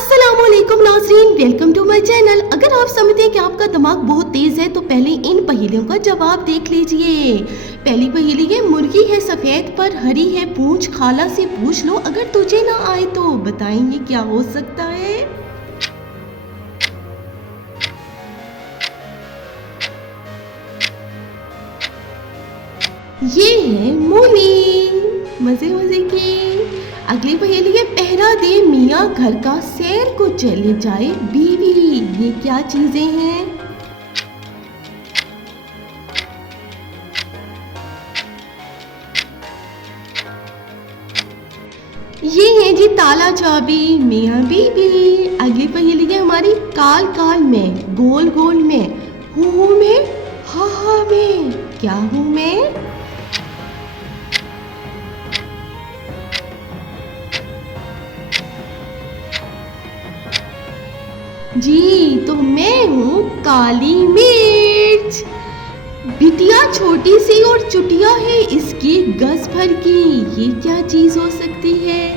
अस्सलामुअलैकुम नाज़रीन, welcome to my channel. अगर आप समझते हैं कि आपका दिमाग बहुत तेज़ है तो पहले इन पहेलियों का जवाब देख लीजिए। पहली पहेली है, मुर्गी है सफ़ेद पर हरी है पूंछ, खाला से पूछ लो अगर तुझे ना आए तो। बताएंगे क्या हो सकता है? ये है मूली। मजे मजे की। अगली पहेली है, पहरा दे मियाँ घर का, सैर को चले जाए बीवी। ये क्या चीजें हैं? ये है जी ताला चाबी मियाँ बीवी। अगली पहेली है हमारी, काल काल में गोल गोल में हूँ मैं हा में। क्या हूँ मैं? जी तो मैं हूँ काली मिर्च। बिटिया छोटी सी और चुटिया है इसकी गज भर की। ये क्या चीज हो सकती है?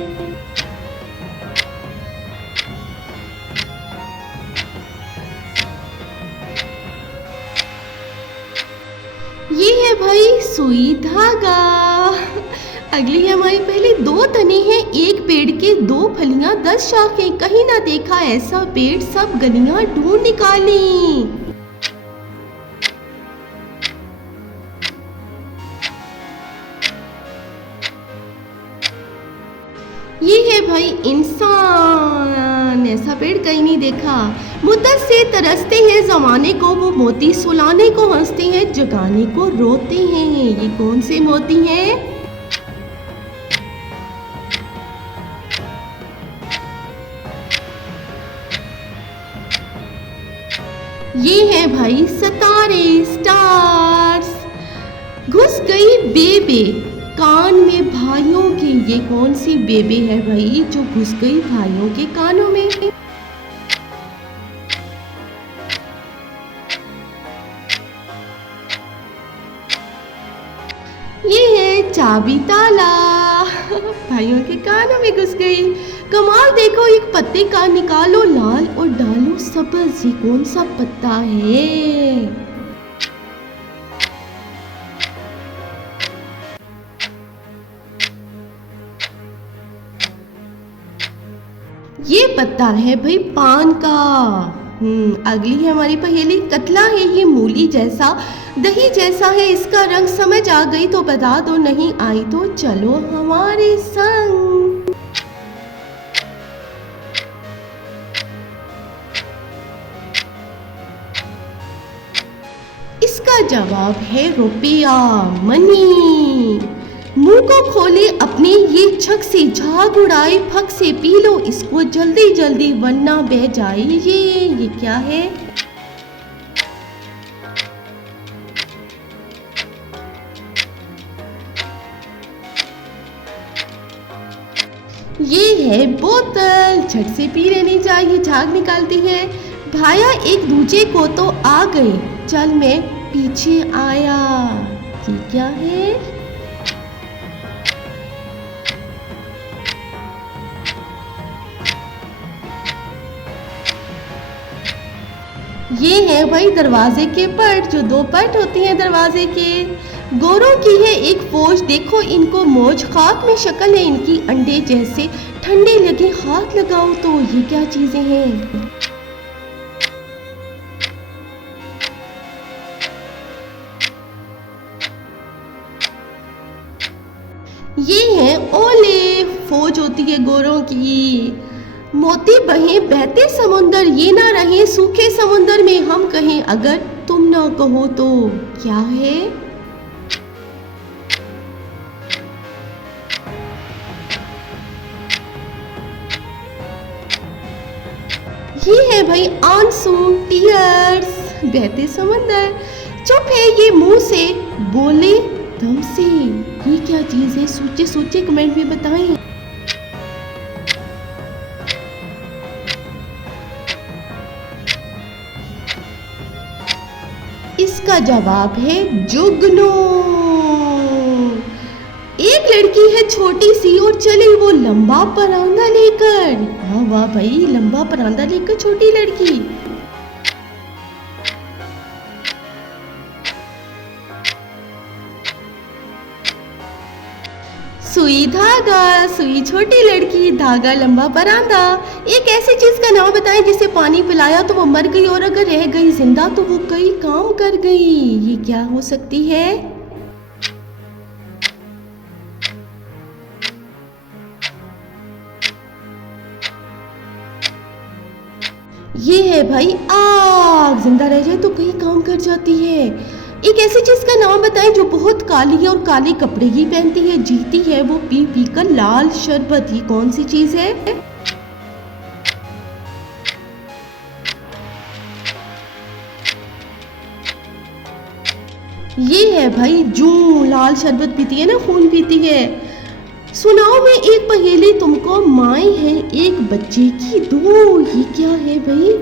ये है भाई सुई धागा। अगली है हमारी पहले, दो तने हैं एक पेड़ के, दो फलियां 10 शाखें, कहीं ना देखा ऐसा पेड़, सब गलियां ढूंढ निकाली। ये है भाई इंसान, ऐसा पेड़ कहीं नहीं देखा। मुद्दत से तरसते हैं जमाने को, वो मोती सुलाने को हंसते हैं, जगाने को रोते हैं। ये कौन से मोती हैं? ये है भाई सितारे, स्टार्स। घुस गई बेबे कान में भाइयों के। ये कौन सी बेबे है भाई जो घुस गई भाइयों के कानों में? ये है चाबी ताला। भाइयों के कानों में घुस गई। कमाल देखो, एक पत्ते का निकालो लाल और डालो सब्ज। ये कौन सा पत्ता है? ये पत्ता है भाई पान का। अगली है हमारी पहेली, कतला है ये मूली जैसा, दही जैसा है इसका रंग, समझ आ गई तो बता दो, नहीं आई तो चलो हमारे संग। इसका जवाब है रुपया, मनी। मुंह को खोले अपने ये छक से, झाग उड़ाए फक से, पी लो इसको जल्दी जल्दी वरना बह जाए। ये क्या है? ये है बोतल, झट से पी लेनी चाहिए, झाग निकालती है। भाया एक दूजे को तो आ गए, चल मैं पीछे आया। ये क्या है? ये है भाई दरवाजे के पट, जो दो पट होती हैं दरवाजे के। गोरों की है एक फौज, देखो इनको मौज, खाक में शक्ल है इनकी अंडे जैसे, ठंडे लगे हाथ लगाओ तो। ये क्या चीजें हैं? ये है ओले, फौज होती है गोरों की। मोती बहे बहते समुंदर, ये ना रहे सूखे समुंदर में हम कहें, अगर तुम ना कहो तो। क्या है? ये है भाई आंसू, टीयर्स, बहते समंदर। चुप है ये मुंह से, बोले दम से। ये क्या चीज है? सोचे सोचे कमेंट में बताएं। इसका जवाब है जुगनू। एक लड़की है छोटी सी और चली वो लंबा परांदा लेकर। वाह वाह भाई, लंबा परांदा लेकर छोटी लड़की। सुई धागा, सुई छोटी लड़की, धागा लंबा परांदा। एक ऐसी चीज का नाम बताएं जिसे पानी पिलाया तो वो मर गई और अगर रह गई जिंदा तो वो कई काम कर गई। ये क्या हो सकती है? ये है भाई आग, जिंदा रह जाए तो कई काम कर जाती है। एक ऐसी चीज का नाम बताएं जो बहुत काली है और काले कपड़े ही पहनती है, जीती है वो पी पी कर लाल शरबत। ये कौन सी चीज है? ये है भाई जूं, लाल शरबत पीती है ना, खून पीती है। सुनाओ मैं एक पहेली तुमको, माई है एक बच्चे की दो। ये क्या है भाई?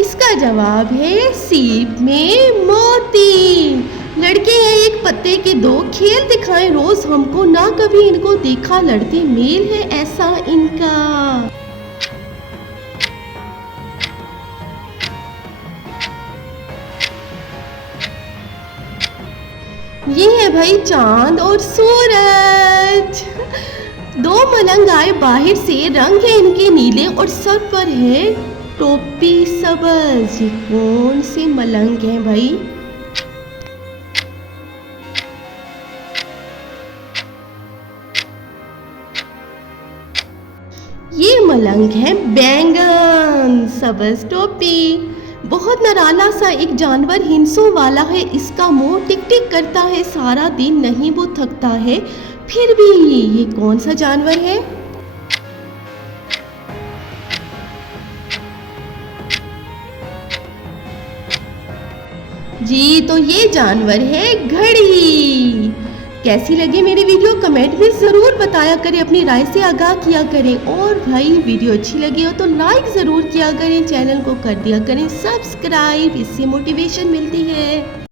इसका जवाब है सीप में मोती। लड़के हैं एक पत्ते के दो, खेल दिखाएं रोज हमको, ना कभी इनको देखा लड़ते, मेल है ऐसा इनका। ये है भाई चांद और सूरज। दो मलंग आए बाहर से, रंग है इनके नीले और सर पर है टोपी सबज। ये कौन से मलंग हैं भाई? ये मलंग है बैंगन, सबज टोपी। बहुत नराला सा एक जानवर हिंसों वाला है, इसका मुंह टिक टिक करता है सारा दिन, नहीं वो थकता है फिर भी। ये कौन सा जानवर है? जी तो ये जानवर है घड़ी। कैसी लगी मेरी वीडियो कमेंट में ज़रूर बताया करें, अपनी राय से आगाह किया करें। और भाई वीडियो अच्छी लगी हो तो लाइक ज़रूर किया करें, चैनल को कर दिया करें सब्सक्राइब, इससे मोटिवेशन मिलती है।